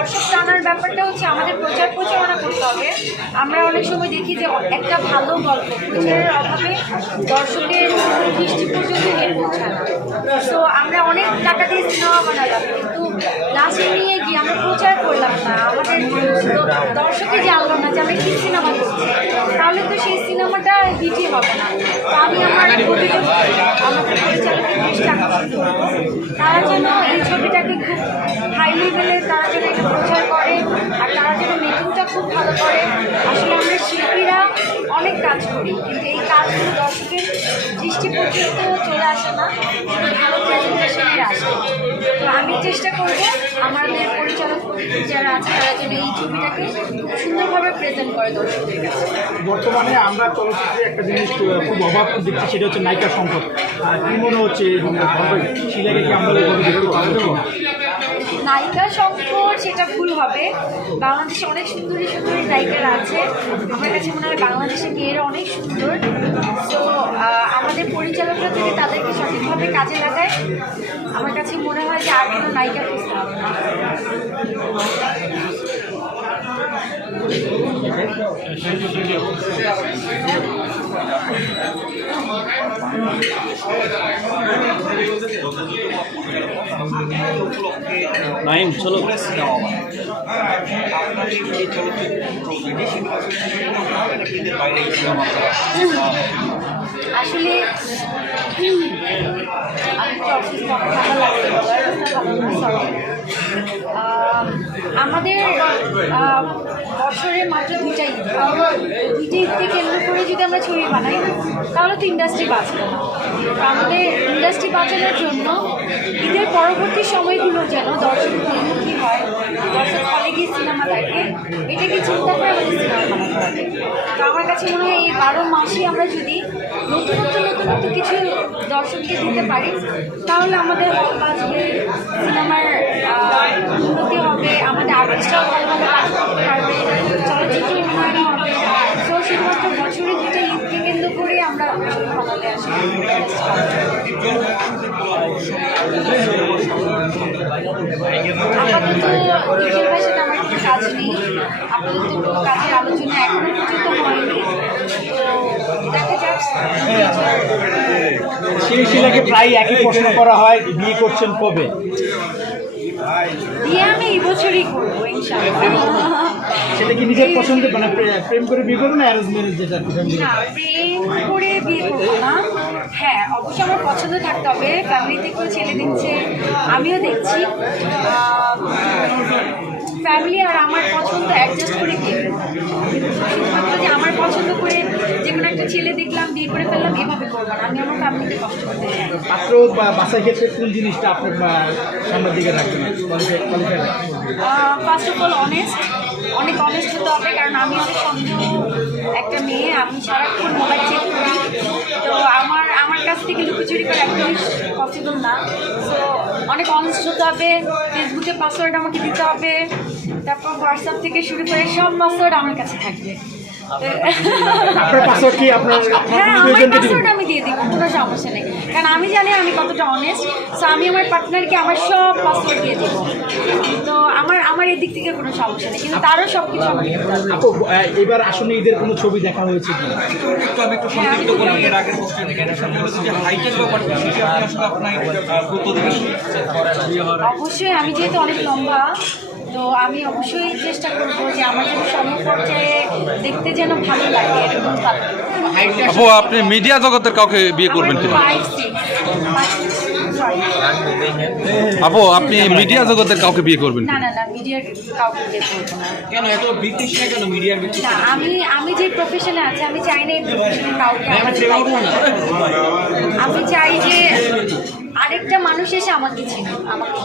দর্শক টানার ব্যাপারটা হচ্ছে আমাদের প্রচার প্রচারণা করতে হবে। আমরা অনেক সময় দেখি যে একটা ভালো গল্প প্রচারের অভাবে দর্শকের দৃষ্টি পর্যন্ত বের পৌঁছায় তো আমরা অনেক টাকা দিয়ে সিনেমা বানালাম, কিন্তু লাস্টে নিয়ে গিয়ে আমরা প্রচার করলাম না। আমাদের দ- দর্শকই জানলো না, যে আমি কী সিনেমা করছি, তাহলে তো সেই সিনেমাটা হিটই হবে না। তো আমি আমার আমাদের পরিচালকের দৃষ্টি আকর্ষণ করব তারা যেন এই ছবিটাকে খুব তারা যেন প্রচার করে, আর তারা যেন খুব ভালো করে। আসলে আমরা শিল্পীরা অনেক কাজ করি, কিন্তু এই কাজগুলো দর্শকের দৃষ্টি পর্যন্ত চলে আসে না ভালো আসে। তো আমি চেষ্টা করব আমাদের পরিচালক যারা আছে, তারা যেন এই ছবিটাকে খুব সুন্দরভাবে প্রেজেন্ট করে দর্শকদের কাছে। বর্তমানে আমরা চলচ্চিত্রে একটা জিনিস খুব অভাব দেখছি, সেটা হচ্ছে নায়িকা সংকট কি মনে হচ্ছে শিলাকে কি আমরা নায়িকা সংকট সেটা ভুল হবে। বাংলাদেশে অনেক সুন্দরী সুন্দরী নায়িকারা আছে। আমার কাছে মনে হয় বাংলাদেশের মেয়েরা অনেক সুন্দর। তো আমাদের পরিচালকরা যদি তাদেরকে সঠিকভাবে কাজে লাগায়, আমার কাছে মনে হয় যে আর কোনো নায়িকা খুঁজতে হবে না। নাইম চলো। আসলে আমাদের বছরে মাত্র দুইটা ঈদ দুইটা ঈদকে কেন্দ্র করে যদি আমরা ছবি বানাই, তাহলে তো ইন্ডাস্ট্রি বাঁচবে আমাদের ইন্ডাস্ট্রি বাঁচানোর জন্য ঈদের পরবর্তী সময়গুলো যেন দর্শক মুখী হয়, দর্শক হলে গিয়ে সিনেমা দেখে এটাকে চিন্তা করে আমাদের সিনেমা বানাতে তো আমার কাছে মনে হয় এই বারো মাসে আমরা যদি নতুন নতুন নতুন নতুন কিছু দর্শককে দিতে পারি, তাহলে আমাদের হল বাজবে সিনেমার উন্নতি হবে, আমাদের আর্টিস্টরাও ভালোভাবে কাজ করতে পারবে চলচ্চিত্র উন্নয়ন হবে তো শুধুমাত্র বছরে দুটো ঈদকে কেন্দ্র করে আমরা ছবি বানালে আসলে আপাতত দুজনের ভাইয়ের আমার কোনো কাজ নেই আপাতত কোনো কাজের আলোচনা এখনও পর্যন্ত হয়নি তো দেখা যাক সেই শিলাকে প্রায় একই প্রশ্ন করা হয় বিয়ে করছেন কবে? বিয়ে আমি এই বছরই করব ইনশাআল্লাহ। সেটা কি নিজের পছন্দ মানে প্রেম করে বিয়ে করবেন না অ্যারেঞ্জ ম্যারেজ যেটা? আর কি family? না প্রেম করে বিয়ে করব না। হ্যাঁ অবশ্যই আমার পছন্দ থাকতে হবে। ফ্যামিলি থেকেও ছেলে দিচ্ছে আমিও দেখছি। ফ্যামিলি আর আমার পছন্দ অ্যাডজাস্ট করে বিয়ে শুধুমাত্র যে আমার পছন্দ করে যে কোনো একটা ছেলে দেখলাম বিয়ে করে ফেললাম এভাবে করব না। আমি আমার ফ্যামিলিকে কষ্ট করতে চাই। পাত্র বা বাসার ক্ষেত্রে কোন জিনিসটা আপনার সামনের দিকে রাখবেন ফার্স্ট অফ অল অনেস্ট অনেক অনেস্ট হতে হবে কারণ আমি অনেক সন্দেহ একটা মেয়ে, আমি সারাক্ষণ মোবাইল চেক করি। তো আমার আমার কাছ থেকে লুকোচুরি করা একদমই পসিবল না। সো অনেক অনেস্ট হতে হবে ফেসবুকে পাসওয়ার্ড আমাকে দিতে হবে, তারপর হোয়াটসঅ্যাপ থেকে শুরু করে সব পাসওয়ার্ড আমার কাছে থাকবে। আপনার পাসওয়ার্ড কি? আপনার হ্যাঁ আমার পাসওয়ার্ড আমি দিয়ে দিব কোনো সমস্যা নেই। কারণ আমি জানি আমি কতটা অনেস্ট সো আমি আমার পার্টনারকে আমার সব পাসওয়ার্ড দিয়ে দিব। তো আমার আমার এই দিক থেকে কোনো সমস্যা নেই কিন্তু তারও সব কিছু আমাকে আপু এবার আসলে ঈদের কোনো ছবি দেখা হয়েছে কি আমি একটু সংক্ষিপ্ত করি এর আগের প্রশ্নে যে হাইটের ব্যাপারটা সেটা আপনি আসলে আপনার আহ, গুরুত্ব দিবেন অবশ্যই আমি যেহেতু অনেক লম্বা তো আমি অবশ্যই চেষ্টা করব যে আমার যেন সমপর্যায়ে দেখতে যেন ভালো লাগে এরকম আপু আপনি মিডিয়া জগতের কাউকে বিয়ে করবেন কিনা? আপু আপনি মিডিয়া জগতের কাউকে বিয়ে করবেন না না না মিডিয়ার কাউকে করব না। কেন এত বিতৃষ্ণা না কেন মিডিয়ার বিতৃষ্ণা আমি আমি যে প্রফেশনে আছি আমি চাই না এই প্রফেশনে কাউকে আমার আরেকটা মানুষ এসে আমাকে ছিল আমাকে